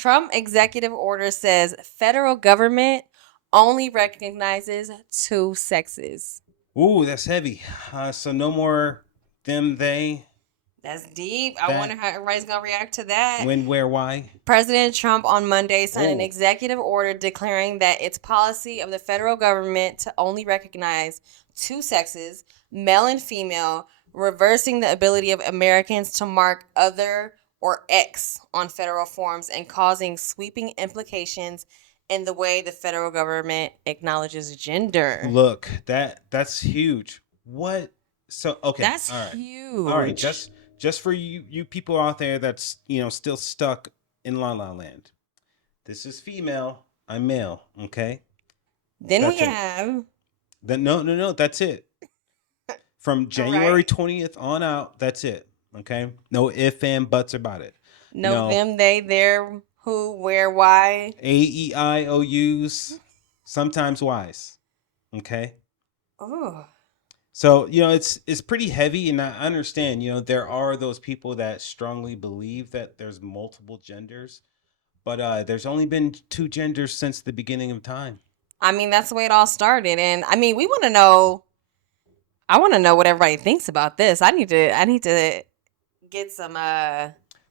Trump executive order says federal government only recognizes two sexes. Ooh, that's heavy. So no more them, they, That's deep. I wonder that, how everybody's going to react to that. when, where, why. President Trump on Monday signed an Ooh, executive order declaring that it's policy of the federal government to only recognize two sexes, male and female, reversing the ability of Americans to mark other or X on federal forms and causing sweeping implications in the way the federal government acknowledges gender. look, that's huge. What? So okay, That's all right. huge. Just for you people out there that's still stuck in La La Land. This is female. I'm male. Okay, Then we that's it. have, Then no. That's it. From January right? 20th on out, that's it. Okay, no if and buts about it. No, No them, they, their, who, where, why. AEIOUs, sometimes Y's. Okay. Oh, So, it's pretty heavy, and I understand, there are those people that strongly believe that there's multiple genders, but there's only been two genders since the beginning of time. I mean, that's the way it all started. And I mean, we want to know, I want to know what everybody thinks about this. I need to get some,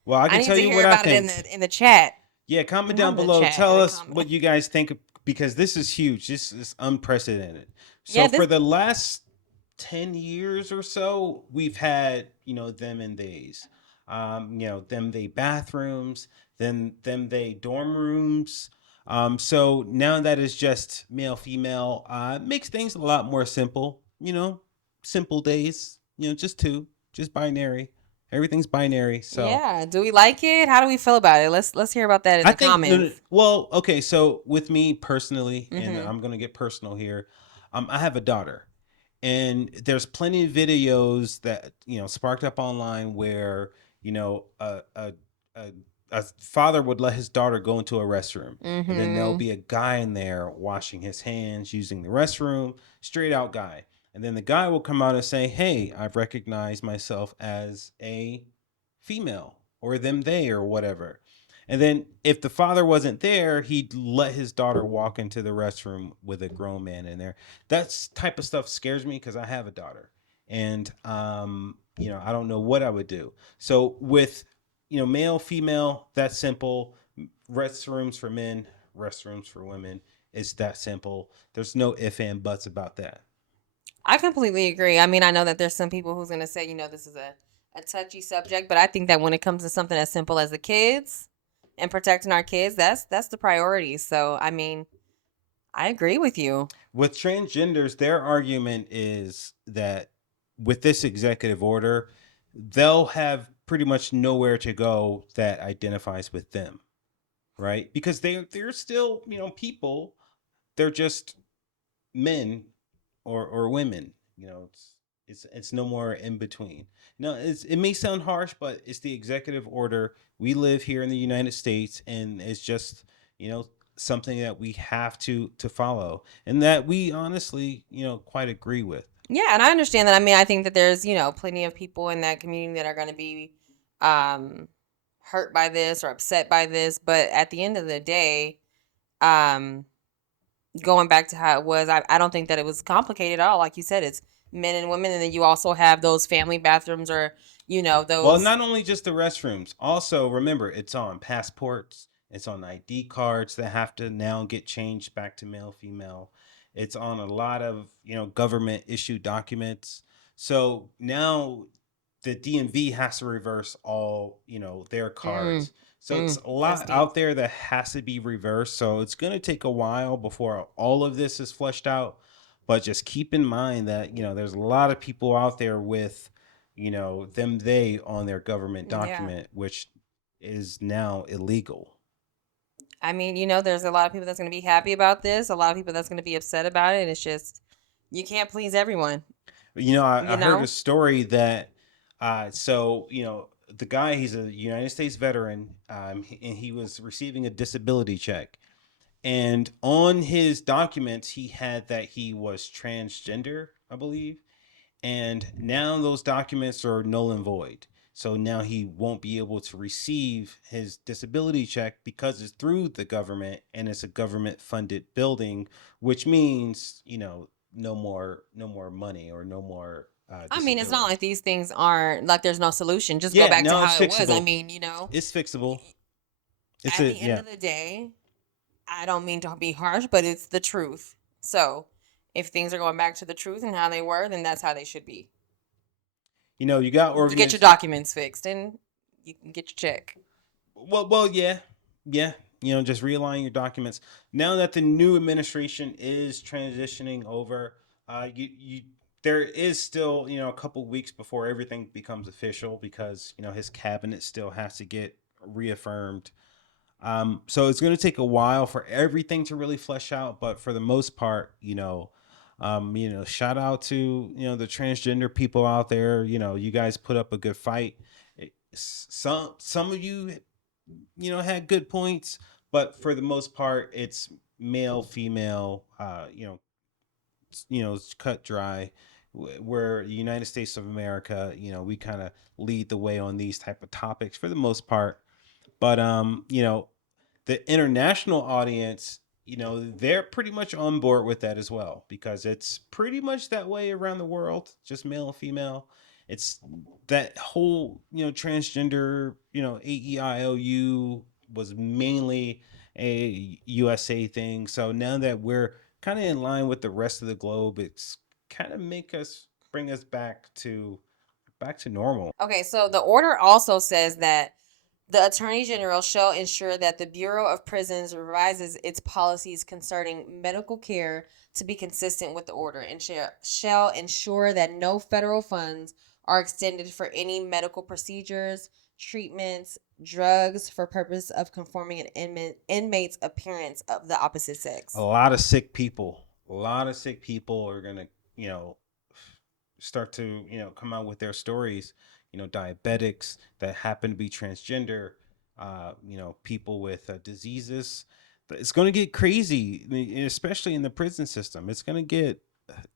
Well, I I can need tell to you hear what I about it think. in the chat. Yeah, comment Not down in the below. chat, in Tell the us comment. what you guys think because this is huge. This is unprecedented. Yeah, So for this, the last 10 years or so, we've had, them and theys. Them they bathrooms, then them they dorm rooms. So now that is just male female, makes things a lot more simple, simple days, just two, just binary. Everything's binary. So yeah. Do we like it? How do we feel about it? Let's hear about that in I the think no, comments. well, okay. So with me personally, and Mm-hmm. I'm gonna get personal here. I have a daughter, and there's plenty of videos that sparked up online where you know a a, a, a father would let his daughter go into a restroom, and then there'll Mm-hmm. be a guy in there washing his hands using the restroom, straight out guy, and then the guy will come out and say, "Hey, I've recognized myself as a female or them they or whatever." And then if the father wasn't there, he'd let his daughter walk into the restroom with a grown man in there. That type of stuff scares me because I have a daughter, and I don't know what I would do. So with male, female, that's simple. Restrooms for men, restrooms for women. It's that simple. There's no if and buts about that. I completely agree. I mean, I know that there's some people who's gonna say, this is a touchy subject, but I think that when it comes to something as simple as the kids and protecting our kids, that's the priority. So, I mean, I agree with you. With transgenders, their argument is that with this executive order, they'll have pretty much nowhere to go that identifies with them, right? Because they're still, people. They're just men or women. It's no more in between. No, it may sound harsh, but it's the executive order. We live here in the United States, and it's just you know something that we have to follow, and that we honestly quite agree with. Yeah, and I understand that. I mean, I think that there's, plenty of people in that community that are going to be um hurt by this or upset by this, but at the end of the day, um going back to how it was, I don't think that it was complicated at all. Like you said, it's men and women, and then you also have those family bathrooms or, Well, those. not only just the restrooms. Also, remember, it's on passports, it's on ID cards that have to now get changed back to male, female. It's on a lot of, government issued documents. So now the DMV has to reverse all, their Mm, cards. So it's a that's lot deep. out there that has to be reversed. So it's going to take a while before all of this is fleshed out. But just keep in mind that, there's a lot of people out there with them they on their government Yeah. document, which is now illegal. I mean, there's a lot of people that's going to be happy about this, a lot of people that's going to be upset about it. And it's just, you can't please everyone, I you heard a know? story that so the guy, he's a United States veteran, and he was receiving a disability check, and on his documents he had that he was transgender, I believe, and now those documents are null and void. So now he won't be able to receive his disability check because it's through the government and it's a government funded building, which means, no more money or no more I mean, it's not disability. like these things aren't like there's no solution. Just go Yeah, back to no, it's how it was. I fixable. mean, It's fixable. It's at a the end yeah. of the day, I don't mean to be harsh, but it's the truth. So, if things are going back to the truth and how they were, then that's how they should be. You got You get your organiz documents fixed and you can get your check. well, yeah, yeah. Just realign your documents. Now that the new administration is transitioning over, you there is still a couple weeks before everything becomes official because his cabinet still has to get reaffirmed. So it's going to take a while for everything to really flesh out, but for the most part, shout out to the transgender people out there. You guys put up a good fight. Some of you had good points, but for the most part, it's male, female. It's cut dry. Where the United States of America, we kind of lead the way on these type of topics for the most part. But the international audience, they're pretty much on board with that as well because it's pretty much that way around the world, just male and female. It's that whole, transgender, AEIOU was mainly a USA thing. So now that we're kind of in line with the rest of the globe, it's kind of bring us back to normal. Okay, so the order also says that the Attorney General shall ensure that the Bureau of Prisons revises its policies concerning medical care to be consistent with the order and shall ensure that no federal funds are extended for any medical procedures, treatments, drugs for purpose of conforming an inmate's appearance of the opposite A sex. lot of sick people. A lot of sick people are gonna, start to, come out with their stories. Diabetics that happen to be transgender. People with diseases. It's gonna get crazy, especially in the prison system. It's gonna get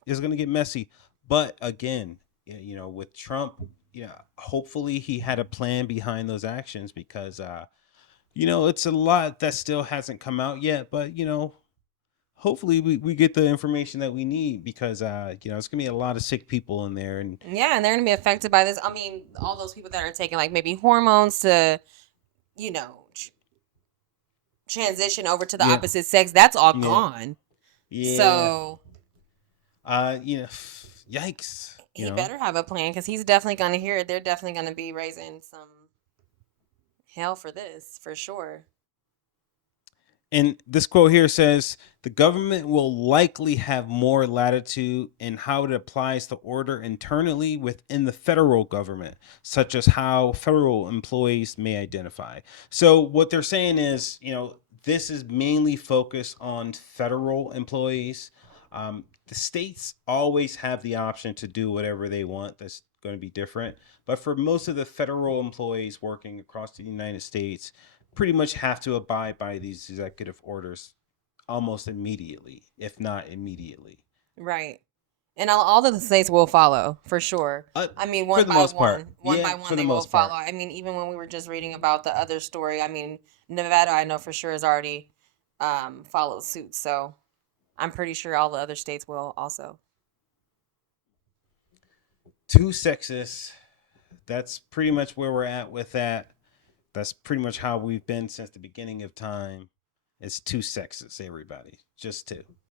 messy. But again, with Trump, hopefully he had a plan behind those actions because it's a lot that still hasn't come out yet. But hopefully we get the information that we need because it's gonna be a lot of sick people in there. And Yeah, and they're going to be affected by this. I mean, all those people that are taking like maybe hormones to, you know, transition over to the yeah, opposite sex, that's all yeah, gone. yeah. So uh you know Yikes. he better have a plan because he's definitely going to hear it. They're definitely going to be raising some hell for this, for sure. And this quote here says the government will likely have more latitude in how it applies the order internally within the federal government, such as how federal employees may identify. So, what they're saying is, this is mainly focused on federal employees. The states always have the option to do whatever they want. That's going to be different. But for most of the federal employees working across the United States, pretty much have to abide by these executive orders almost immediately, if not immediately. Right. And all of the states will follow for sure. Uh, I mean, for the most part, one yeah, by for one, the they will most follow. part. I mean, even when we were just reading about the other story, I mean, Nevada, I know for sure has already followed suit. So I'm pretty sure all the other states will also. Two sexes. That's pretty much where we're at with that. That's pretty much how we've been since the beginning of time. It's two sexes, everybody. Just two.